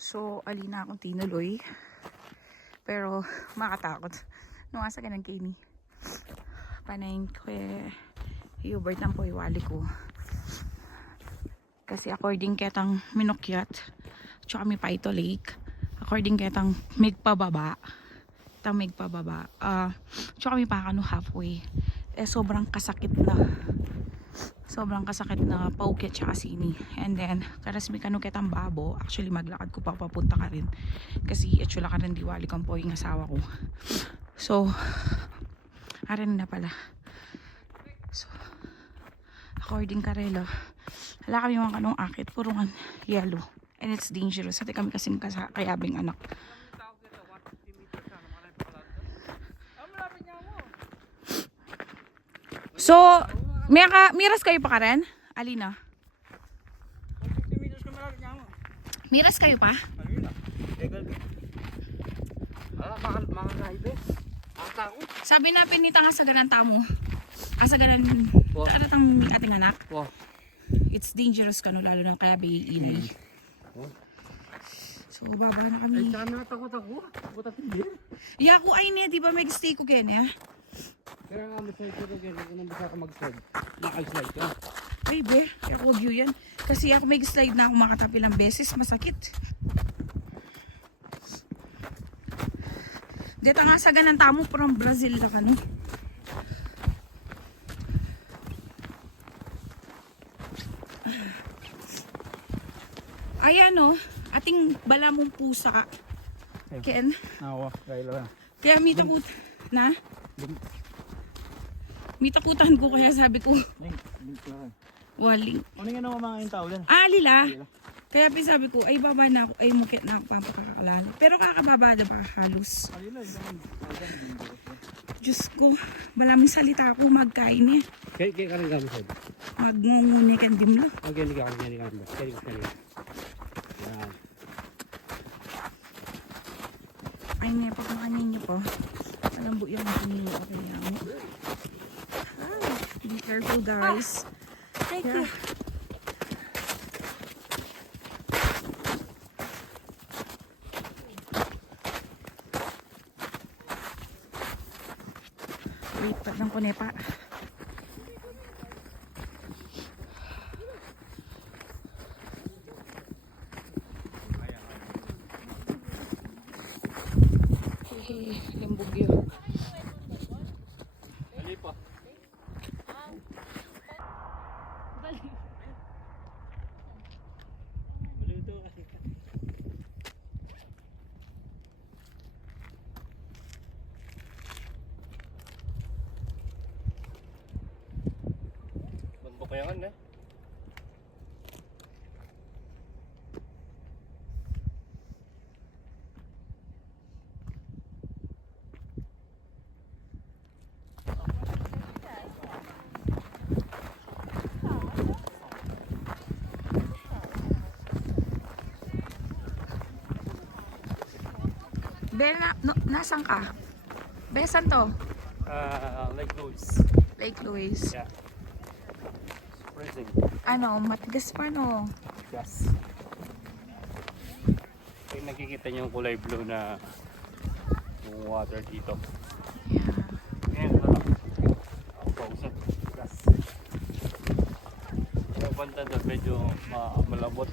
So, alina akong tinuloy. Pero, makatakot. Nung asa ka ng Kini. Panayin ko Hubert ng poiwali ko. Kasi according ketang Minukyat, tsaka mi Paito Lake, according ketang migpababa, tsaka mi Pakano halfway, sobrang kasakit na Pauket tsaka Sini. And then karas mi kanu ketang Babo, actually maglakad ko pa papunta ka rin kasi etsula ka rin diwali kang po yung asawa ko. So arin na pala. So according karelo, hala kami mga kanong akit, purungan yellow and it's dangerous. Hati kami kasing kayabing anak. So miras kayo pa ka rin? Alina? Miras kayo pa? Sabi na pinita nga sa ganan tamo. Asa ganan taratang ating anak. It's dangerous kano lalo na kaya biilay. So baba na kami. Ay, sana takot ako. Takot at hindi. Ya ko ay niya, di ba mag-stay ko kanya? Kaya nga mag-slide ko kaya kung bisa ka mag-slide. Naka-slide ka. Ay be, kaya ko view yan. Kasi ako mag-slide na ako makatapilang beses, masakit. Dito nga sa ganang tamo from Brazil na kano. Ayan o, ating balamong pusa. Ken? Nawa, kailo na. Kaya mitakut na? Mitakutan ko kaya sabi ko. Link lang. Waling. Ano nga naman mga yung tao din? Lila. Kaya sabi ko, ay baba na ako, ay mukit na ako pampakakalala. Pero kakababa na pa halos. Alila, yung Diyos ko, malaming salita ako magkain eh. Kaya ka rin gamit sa'yo. Magngunguni kan dimlo. Okay, hindi ka rin. Kaya. Ay ne, pag makanin niyo po. Alam po yung makanin niyo. Okay lang. Be careful guys. Thank you. Wait, patang ko nepa. Limbog yun. Dali pa. Malito kasi. Bandok kaya kan eh. Bel, nasan ka? Besan to? Lake Louise. Lake Louise. Yeah. Freezing. Ano, matigas pa no? Yes. Kaya nakikita niyo yung kulay blue na yung water dito. Yeah. Ngayon, ang kausap. Yes. Yung banda doon medyo malabot.